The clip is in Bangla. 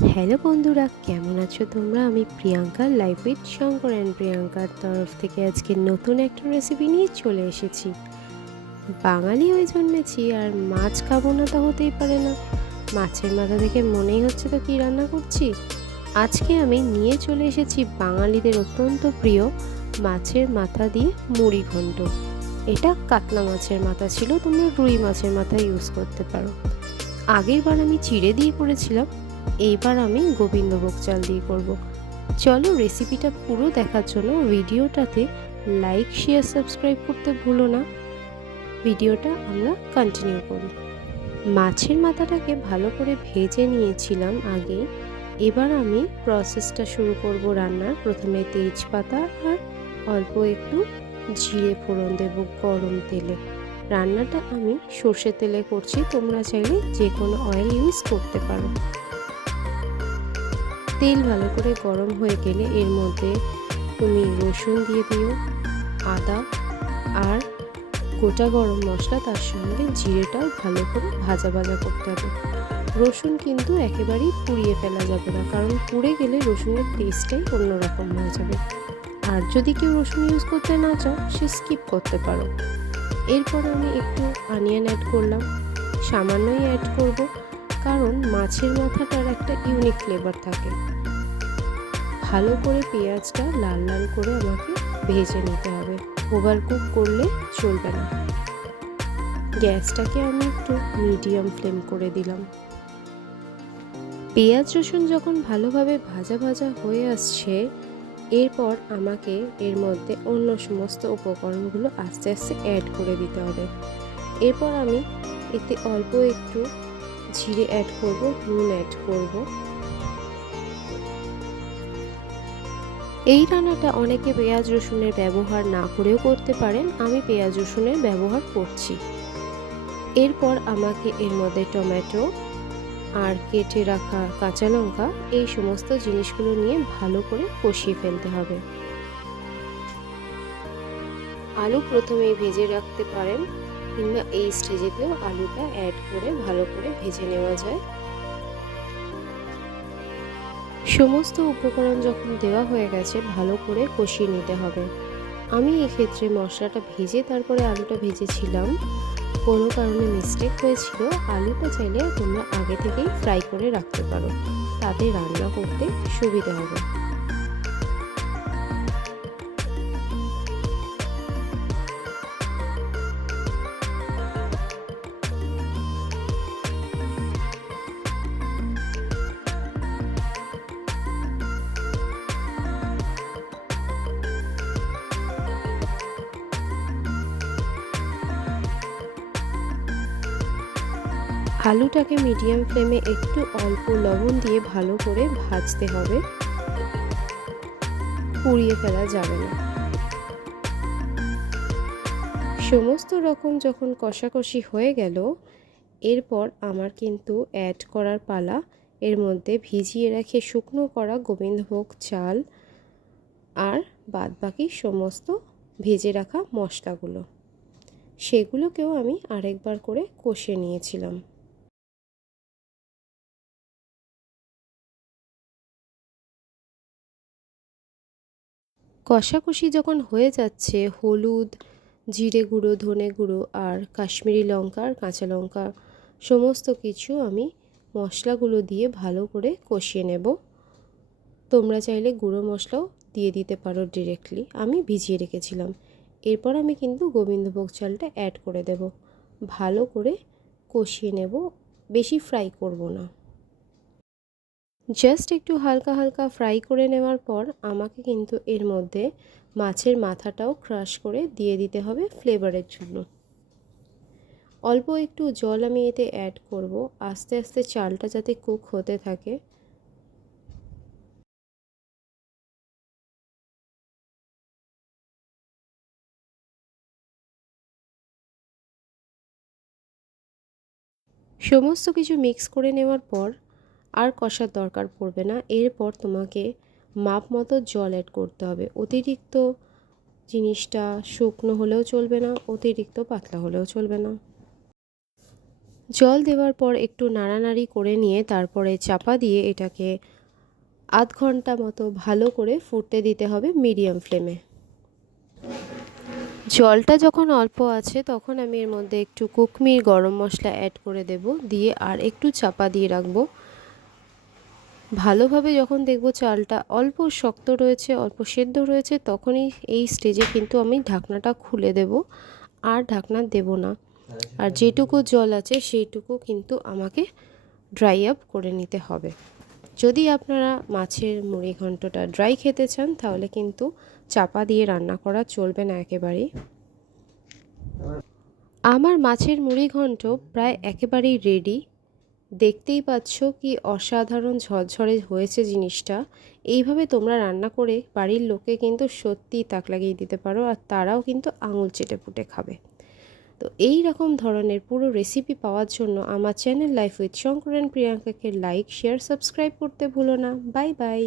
হ্যালো বন্ধুরা, কেমন আছো তোমরা? আমি Priyanka life with Shankar and প্রিয়াঙ্কার তরফ থেকে আজকে নতুন একটা রেসিপি নিয়ে চলে এসেছি। বাঙালি হয়ে জন্মেছি আর মাছ খাব না তা হতেই পারে না। মাছের মাথা দেখে মনেই হচ্ছে তো কী রান্না করছি। আজকে আমি নিয়ে চলে এসেছি বাঙালিদের অত্যন্ত প্রিয় মাছের মাথা দিয়ে মুড়ি ঘন্ট। এটা কাতলা মাছের মাথা ছিল, তোমরা রুই মাছের মাথা ইউজ করতে পারো। আগের বার আমি চিড়ে দিয়ে করেছিলাম এইবার আমি গোবিন্দভোগ চাল দিয়ে করব। চলো রেসিপিটা পুরো দেখার জন্য ভিডিওটাতে লাইক শেয়ার সাবস্ক্রাইব করতে ভুলো না। ভিডিওটা আমরা কন্টিনিউ করি। মাছের মাথাটাকে ভালো করে ভেজে নিয়েছিলাম আগে। এবার আমি প্রসেসটা শুরু করব রান্নার। প্রথমে তেজপাতা আর অল্প একটু জিরে ফোড়ন দেব গরম তেলে। রান্নাটা আমি সর্ষে তেলে করছি। তোমরা চাইলে যে কোনো অয়েল ইউজ করতে পারো। তেল ভালো করে গরম হয়ে গেলে এর মধ্যে তুমি রসুন দিয়ে দিও, আদা আর গোটা গরম মশলা, তার সঙ্গে জিরেটাও ভালো করে ভাজা ভাজা করতে হবে। রসুন কিন্তু একেবারেই পুড়িয়ে ফেলা যাবে না, কারণ পুড়ে গেলে রসুনের টেস্টটাই অন্যরকম হয়ে যাবে। আর যদি কেউ রসুন ইউজ করতে না চাও, সে স্কিপ করতে পারো। এরপর আমি একটু আনিয়ন অ্যাড করলাম। সামান্যই অ্যাড করব, কারণ মাছের মাথাটার একটা ইউনিক ফ্লেভার থাকে। ভালো করে পেঁয়াজটা লাল লাল করে আমাকে ভেজে নিতে হবে। ওভার কুক করলে চলবে না। গ্যাসটাকে আমি একটু মিডিয়াম ফ্লেম করে দিলাম। পেঁয়াজ রসুন যখন ভালোভাবে ভাজা ভাজা হয়ে আসছে, এরপর আমাকে এর মধ্যে অন্য সমস্ত উপকরণগুলো আস্তে আস্তে অ্যাড করে দিতে হবে। এরপর আমি এতে অল্প একটু জিরে অ্যাড করব, নুন অ্যাড করব। এই রান্নাটা অনেকে পেঁয়াজ রসুনের ব্যবহার না করেও করতে পারেন, আমি পেঁয়াজ রসুনের ব্যবহার করছি। এরপর আমাকে এর মধ্যে টমেটো আর কেটে রাখা কাঁচা লঙ্কা, এই সমস্ত জিনিসগুলো নিয়ে ভালো করে কষিয়ে ফেলতে হবে। আলু প্রথমেই ভেজে রাখতে পারেন, কিংবা এই স্টেজেতেও আলুটা অ্যাড করে ভালো করে ভেজে নেওয়া যায়। সমস্ত উপকরণ যখন দেওয়া হয়ে গেছে, ভালো করে কষিয়ে নিতে হবে। আমি এক্ষেত্রে মশলাটা ভেজে তারপরে আলুটা ভেজেছিলাম। কোনো কারণে মিস্টেক হয়েছিল। আলুটা চাইলে তোমরা আগে থেকেই ফ্রাই করে রাখতে পারো। তাতে রান্না করতে সুবিধা হবে। আলুটাকে মিডিয়াম ফ্লেমে একটু অল্প লবণ দিয়ে ভালো করে ভাজতে হবে। পুড়িয়ে ফেলা যাবে না। সমস্ত রকম যখন কষাকষি হয়ে গেল, এরপর আমার কিন্তু অ্যাড করার পালা, এর মধ্যে ভিজিয়ে রেখে শুকনো করা গোবিন্দভোগ চাল আর বাদবাকি সমস্ত ভেজে রাখা মশলাগুলো। সেগুলোকেও আমি আরেকবার করে কষে নিয়েছিলাম। কষাকষি যখন হয়ে যাচ্ছে, হলুদ, জিরে গুঁড়ো, ধনে গুঁড়ো আর কাশ্মীরি লঙ্কা আর কাঁচা লঙ্কা সমস্ত কিছু আমি মশলাগুলো দিয়ে ভালো করে কষিয়ে নেব। তোমরা চাইলে গুঁড়ো মশলাও দিয়ে দিতে পারো ডিরেক্টলি আমি ভিজিয়ে রেখেছিলাম। এরপর আমি কিন্তু গোবিন্দভোগ চালটা অ্যাড করে দেব। ভালো করে কষিয়ে নেব। বেশি ফ্রাই করব না। জাস্ট একটু হালকা হালকা ফ্রাই করে নেওয়ার পর আমাকে কিন্তু এর মধ্যে মাছের মাথাটাও ক্রাশ করে দিয়ে দিতে হবে ফ্লেভারের জন্য। অল্প একটু জল আমি এতে অ্যাড করব। আস্তে আস্তে চালটা যাতে কুক হতে থাকে। সমস্ত কিছু মিক্স করে নেওয়ার পর আর কষার দরকার পড়বে না। এরপর তোমাকে মাপ মতো জল অ্যাড করতে হবে। অতিরিক্ত জিনিসটা শুকনো হলেও চলবে না, অতিরিক্ত পাতলা হলেও চলবে না। জল দেওয়ার পর একটু নাড়ানাড়ি করে নিয়ে তারপরে চাপা দিয়ে এটাকে আধ ঘণ্টা মতো ভালো করে ফুটতে দিতে হবে মিডিয়াম ফ্লেমে। জলটা যখন অল্প আছে তখন আমি এর মধ্যে একটু কুকমির গরম মশলা অ্যাড করে দেব। দিয়ে আর একটু চাপা দিয়ে রাখব। ভালোভাবে যখন দেখব চালটা অল্প শক্ত রয়েছে অল্প সেদ্ধ রয়েছে তখনই এই স্টেজে কিন্তু আমি ঢাকনাটা খুলে দেব। আর ঢাকনা দেব না। আর যেটুকু জল আছে সেইটুকু কিন্তু আমাকে ড্রাই আপ করে নিতে হবে। যদি আপনারা মাছের মুড়ি ঘন্টটা ড্রাই খেতে চান তাহলে কিন্তু চাপা দিয়ে রান্না করা চলবে না একেবারেই। আমার মাছের মুড়ি ঘন্ট প্রায় একেবারেই রেডি দেখতেই পাচ্ছ কি অসাধারণ ঝরঝরে হয়েছে জিনিসটা। এইভাবে তোমরা রান্না করে বাড়ির লোকে কিন্তু সত্যিই তাক লাগিয়ে দিতে পারো আর তারাও কিন্তু আঙুল চেটে পুটে খাবে। তো এই রকম ধরনের পুরো রেসিপি পাওয়ার জন্য আমার চ্যানেল লাইফ উইথ শঙ্করেন প্রিয়াঙ্কাকে লাইক শেয়ার সাবস্ক্রাইব করতে ভুলো না। Bye by